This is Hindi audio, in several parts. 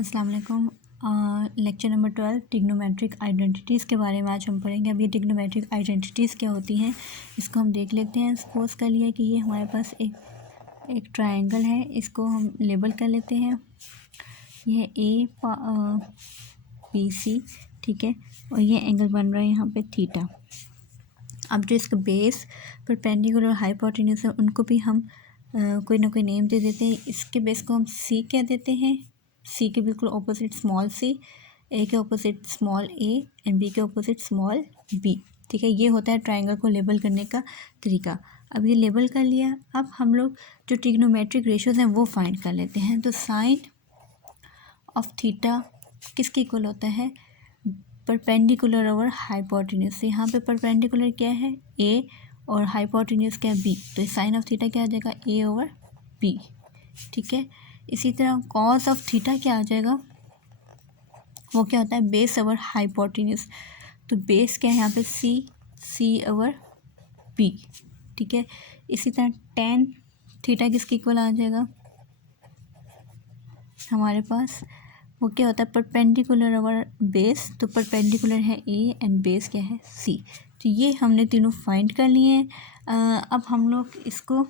अस्सलाम वालेकुम। लेक्चर नंबर 12 ट्रिग्नोमेट्रिक आइडेंटिटीज़ के बारे में आज हम पढ़ेंगे। अब ये ट्रिग्नोमेट्रिक आइडेंटिटीज़ क्या होती हैं इसको हम देख लेते हैं। सपोज कर लिया कि ये हमारे पास एक ट्रायंगल है, इसको हम लेबल कर लेते हैं। ये ए बी सी, ठीक है, और ये एंगल बन रहा है यहाँ पे थीटा। अब जो इसका बेस परपेंडिकुलर और हाइपोटेन्यूज है उनको भी हम कोई ना कोई नेम दे देते हैं। इसके बेस को हम सी कह देते हैं, सी के बिल्कुल ऑपोजिट स्मॉल सी, ए के opposite small A and B के ऑपोजिट स्मॉल बी, ठीक है। ये होता है ट्रायंगल को लेबल करने का तरीका। अब ये लेबल कर लिया, अब हम लोग जो ट्रिग्नोमेट्रिक रेशियोज हैं वो फाइंड कर लेते हैं। तो साइन ऑफ थीटा किसके इक्वल होता है? Perpendicular over hypotenuse. यहाँ पे परपेंडिकुलर क्या है? ए, और हाइपोटेन्यूज क्या है? बी। तो साइन ऑफ थीटा क्या आ जाएगा? ए ओवर बी, ठीक है। इसी तरह कॉस ऑफ थीटा क्या आ जाएगा? वो क्या होता है? Base over hypotenuse. तो बेस क्या है यहाँ पे? सी ओवर बी, ठीक है। इसी तरह टेन थीटा किसके इक्वल आ जाएगा हमारे पास? वो क्या होता है? Perpendicular over base. तो परपेंडिकुलर है ए एंड बेस क्या है? सी। तो ये हमने तीनों फाइंड कर लिए हैं। अब हम लोग इसको,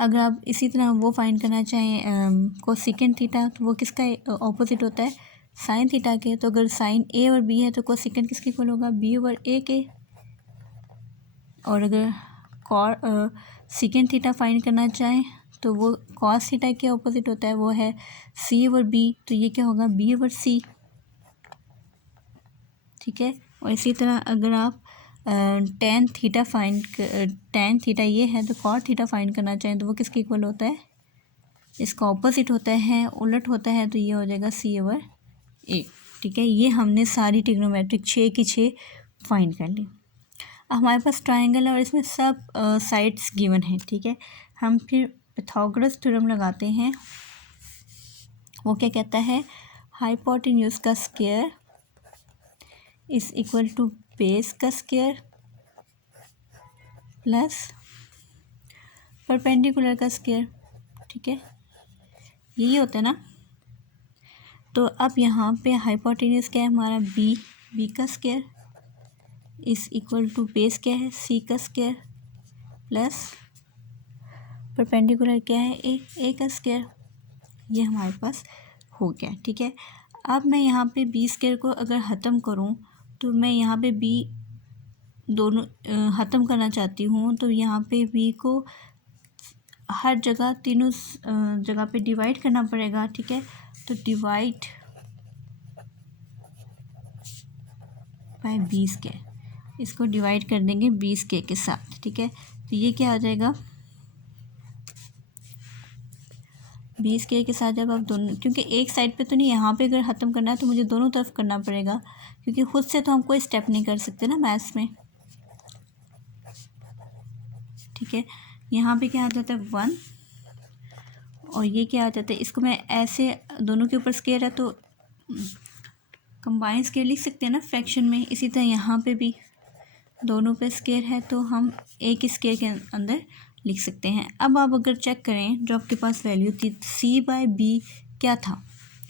अगर आप इसी तरह वो फाइंड करना चाहें कोसेकेंट थीटा, तो वो किसका ऑपोजिट होता है? साइन थीटा के। तो अगर साइन ए और बी है तो कोसेकेंट किसके इक्वल होगा? बी ओवर ए के। और अगर सेकेंड थीटा फाइंड करना चाहें तो वो कॉस थीटा के ऑपोजिट होता है, वो है सी ओवर बी। तो ये क्या होगा? बी ओवर सी, ठीक है। और इसी तरह अगर आप टेन थीटा ये है तो कॉट थीटा फाइंड करना चाहें तो वो किसके इक्वल होता है? इसका ऑपोजिट होता है, उलट होता है, तो ये हो जाएगा सी ओवर ए, ठीक है। ये हमने सारी ट्रिग्नोमेट्रिक 6 की 6 फाइंड कर ली। अब हमारे पास ट्रायंगल है और इसमें सब साइड्स गिवन है, ठीक है। हम फिर पाइथागोरस थ्योरम लगाते हैं। वो क्या कहता है? हाइपोटेन्यूज का square is equal to base का स्क्वायर प्लस परपेंडिकुलर का स्क्वायर, ठीक है। यही होता है ना। तो अब यहाँ पे हाइपोटेन्यूज क्या है हमारा? बी का square is equal to base क्या है? सी का स्क्वायर प्लस परपेंडिकुलर क्या है? ए का स्क्वायर। ये हमारे पास हो गया, ठीक है। अब मैं यहाँ पे बी स्क्वायर को अगर ख़त्म करूँ तो मैं यहाँ पे बी दोनों ख़त्म करना चाहती हूँ, तो यहाँ पे बी को हर जगह तीनों जगह पे डिवाइड करना पड़ेगा, ठीक है। तो डिवाइड बाय बी स्क्वायर, इसको डिवाइड कर देंगे बी स्क्वायर के साथ, ठीक है। तो ये क्या आ जाएगा? बी स्क्वायर के साथ जब आप दोनों, क्योंकि एक साइड पे तो नहीं, यहाँ पे अगर ख़त्म करना है तो मुझे दोनों तरफ करना पड़ेगा, क्योंकि खुद से तो हम कोई स्टेप नहीं कर सकते ना मैथ्स में, ठीक है। यहाँ पे क्या आ जाता है? 1, और ये क्या आ जाता है? इसको मैं ऐसे, दोनों के ऊपर स्क्वायर है तो कंबाइन स्क्वायर लिख सकते हैं ना फ्रैक्शन में। इसी तरह यहाँ पे भी दोनों पे स्क्वायर है तो हम एक स्क्वायर के अंदर लिख सकते हैं। अब आप अगर चेक करें जो आपके पास वैल्यू थी सी बाय बी क्या था?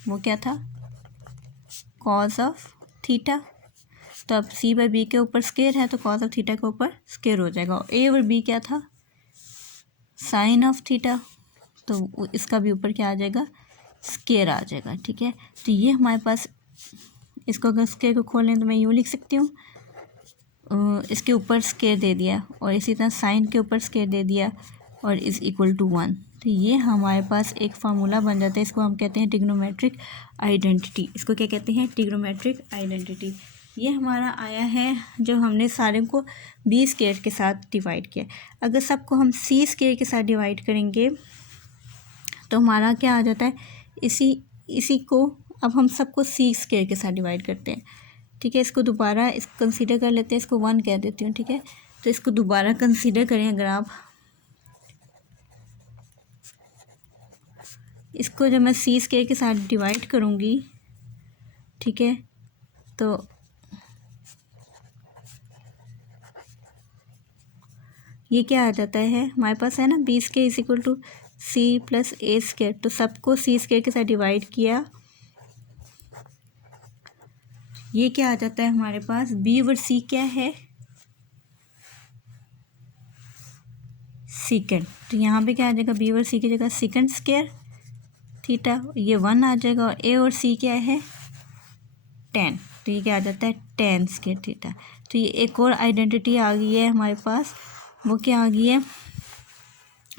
वो क्या था? Cos of theta. तो अब सी बाय बी के ऊपर स्क्वायर है तो कॉस ऑफ थीटा के ऊपर स्क्वायर हो जाएगा। और ए और बी क्या था? Sine of theta. तो इसका भी ऊपर क्या आ जाएगा? स्क्वायर आ जाएगा, ठीक है। तो ये हमारे पास, इसको अगर स्क्वायर को खोल लें तो मैं यूँ लिख सकती हूँ, इसके ऊपर स्क्वायर दे दिया और इसी तरह साइन के ऊपर स्क्वायर दे दिया और इज़ इक्वल टू 1। तो ये हमारे पास एक फार्मूला बन जाता है। इसको हम कहते हैं ट्रिग्नोमेट्रिक आइडेंटिटी। इसको क्या कहते हैं? Trigonometric identity. ये हमारा आया है जब हमने सारे को बी स्क्वायर के साथ डिवाइड किया। अगर सबको हम सी स्क्वायर के साथ डिवाइड करेंगे तो हमारा क्या आ जाता है? इसी को अब हम सबको सी स्क्वायर के साथ डिवाइड करते हैं, ठीक है। इसको दोबारा कंसीडर कर लेते हैं, इसको 1 कह देती हूँ, ठीक है। तो इसको दोबारा कंसीडर करें, अगर आप इसको जब मैं सी स्क्वायर के साथ डिवाइड करूँगी, ठीक है, तो ये क्या आ जाता है हमारे पास? है ना B square is equal to C plus A square, तो सबको सी स्क्वायर के साथ डिवाइड किया, ये क्या आ जाता है हमारे पास, बी ओवर सी क्या है, सीकेंड। तो यहाँ पे क्या आ जाएगा, बी ओवर सी की जगह सीकेंड स्क्वायर थीटा, ये 1 आ जाएगा, और ए और सी क्या है, टेन, तो ये क्या आ जाता है, टेन स्क्वायर थीटा। तो ये एक और आइडेंटिटी आ गई है हमारे पास, वो क्या आ गई है,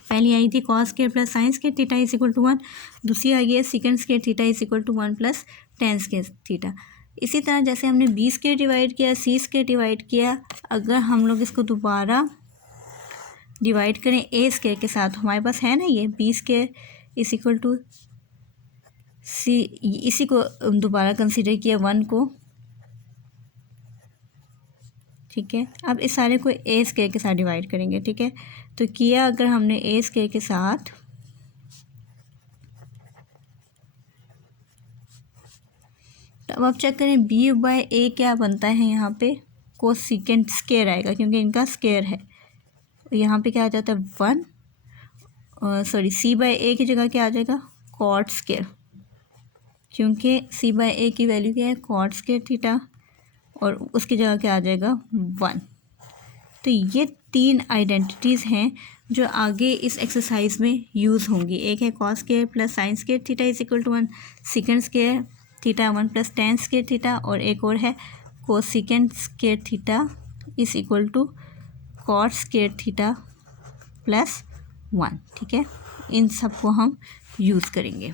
पहली आई थी cos square plus sine square theta is equal to 1, दूसरी आई है secant square theta is equal to 1 plus tan square theta. इसी तरह जैसे हमने बी स्क्वायर डिवाइड किया, सी स्क्वायर डिवाइड किया, अगर हम लोग इसको दोबारा डिवाइड करें ए स्क्वायर के साथ, हमारे पास है ना ये B square is equal to C, इसी को दोबारा कंसीडर किया 1 को, ठीक है। अब इस सारे को ए स्क्वायर के साथ डिवाइड करेंगे, ठीक है। तो किया अगर हमने ए स्क्वायर के साथ, तो अब आप चेक करें बी बाय ए क्या बनता है, यहाँ पे कोसेकेंट स्क्वायर आएगा क्योंकि इनका स्क्वायर है। यहाँ पे क्या आ जाता है 1, सॉरी सी बाय ए की जगह क्या आ जाएगा, कॉट स्क्वायर, क्योंकि सी बाय ए की वैल्यू क्या है, कॉट स्क्वायर थीटा, और उसकी जगह क्या आ जाएगा 1। तो ये 3 आइडेंटिटीज़ हैं जो आगे इस एक्सरसाइज में यूज़ होंगी। एक है cos square plus sine square theta is equal to 1, secant square theta 1 plus tan square theta, और एक और है cosecant square theta is equal to cot square theta plus 1, ठीक है। इन सब को हम यूज़ करेंगे।